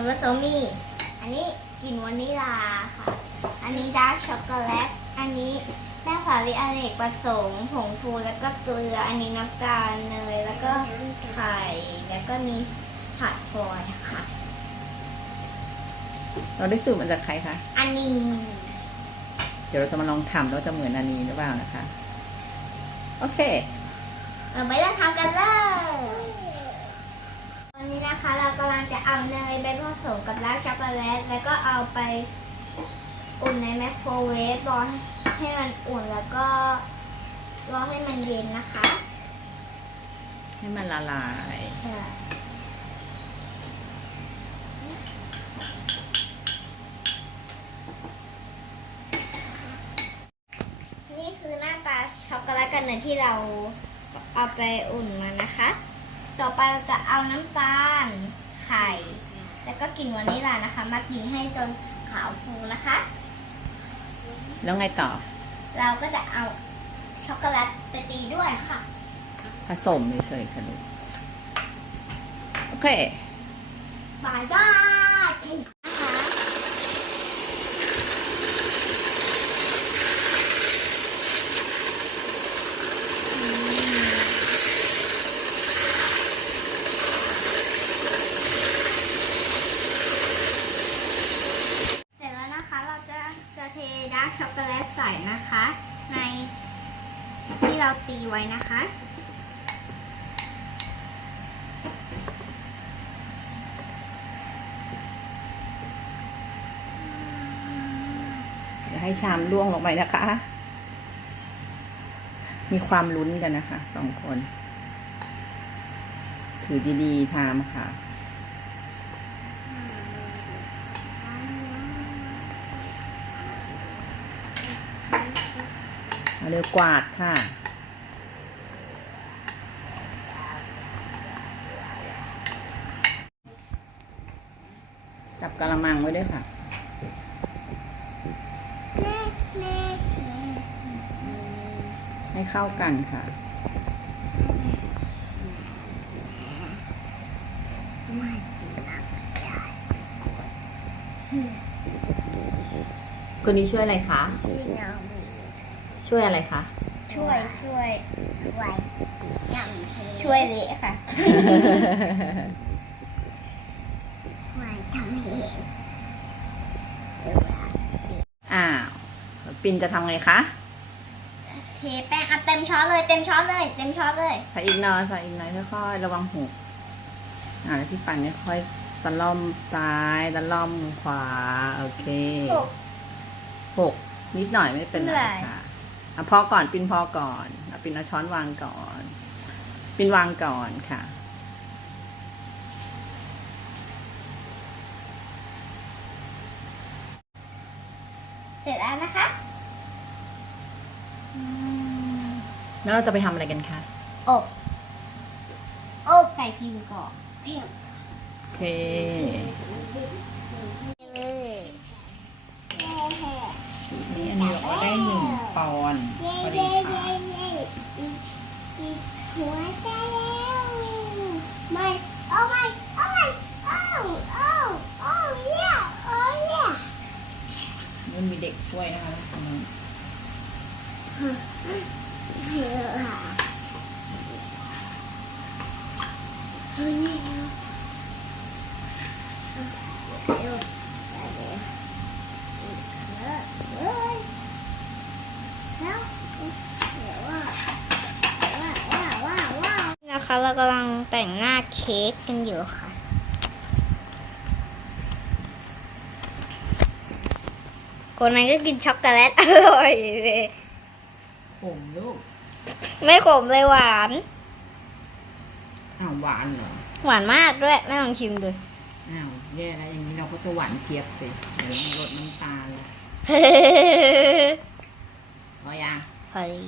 ลาค่ะ อันนี้ดาร์กช็อกโกแลต อันนี้แป้งสาลีอเนกประสงค์ผงฟูแล้วก็เกลือ อันนี้น้ำตาลเนยแล้วก็ไข่ แล้วก็มีผัดฟอยล์ค่ะ เราได้สูตรมาจากใครคะ อันนี้ เดี๋ยวเราจะมาลองทำแล้วจะเหมือนอันนี้หรือเปล่านะคะ โอเค เราไปเริ่มทำกันเลยตอ นนี้นะคะ เรากำลังจะเอาเนยไปผสมกับดาร์กช็อกโกแลต แล้วก็เอาไปอุ่นในไมโครเวฟรอให้มันอุ่นแล้วก็รอให้มันเย็นนะคะให้มันละลาย นี่คือหน้าตาช็อกโกแลตกันเนยที่เราเอาไปอุ่นมานะคะต่อ ไปเราจะเอาน้ำตาล ไข่ แล้วก็กลิ่นวานิลลานะคะ มาตีให้จนขาวฟูนะคะ แล้วไงต่อ เราก็จะเอาช็อกโกแลตไปตีด้วยค่ะ ผสมเฉยๆค่ะลูกโอเค บายบายนะคะ เสร็จแล้วนะคะ เราจะจะเทดาร์กช็อกโกแลตใส่นะคะ ในที่เราตี ไว้นะคะ เดี๋ยวให้ชามล่วงลงไปนะคะ มีความลุ้นกันนะคะสองคน ถือดีๆทามค่ะเอาเร็วกวาดค่ะ จับกระมังไว้ด้วยค่ะแม่แม่ให้เข้ากันค่ะ คนนี้ช่วยอะไรคะพี่น้องช่วยอะไรคะ ช่วยช่วยช่วยช่วยเละค่ะไม่ทำเองอ้าวปินจะทำไงคะเทแป้งอะเต็มช้อนเลยเต็มช้อนเลย เต็มช้อนเลยใส่อีกหน่อยใส่อีกหน่อยค่อยๆระวังหกอ่าแล้วพี่ปันค่อยๆตะล่อมซ้ายตะล่อมขวาโอเคหกหกนิดหน่อยไม่เป็นไม่ไรเป็นไรค่ะอะพอก่อนปินพอก่อนเอาปินเอาช้อนวางก่อน ปินวางก่อนค่ะ เสร็จแล้วนะคะแล้วเราจะไปทำอะไรกันคะอบอบใส่พิมพ์ก่อนโอเค เลยนี่อันนี้เราก็ได้หนึ่งปอนด์พอดีค่ะหัวใจแล้วไม่โอ้ไม่โอ้ไม่โอ้โอ้โอ้เย่โอ้เย่ มันมีเด็ก ช่วยนะคะตรงนี้นะคะเรากำลังแต่งหน้าเค้กกันอยู่ค่ะ คนนั้นก็กินช็อกโกแลตอร่อยเลยผมลูกไม่ขมเลยหวาน อ้าวหวานเหรอ หวานมากด้วยแม่ลองชิมดูอ้าวแย่แล้วอย่างนี้เราก็จะหวานเจี๊ยบสิเดี๋ยวเราลดน้ำตาลละพอยังพอดี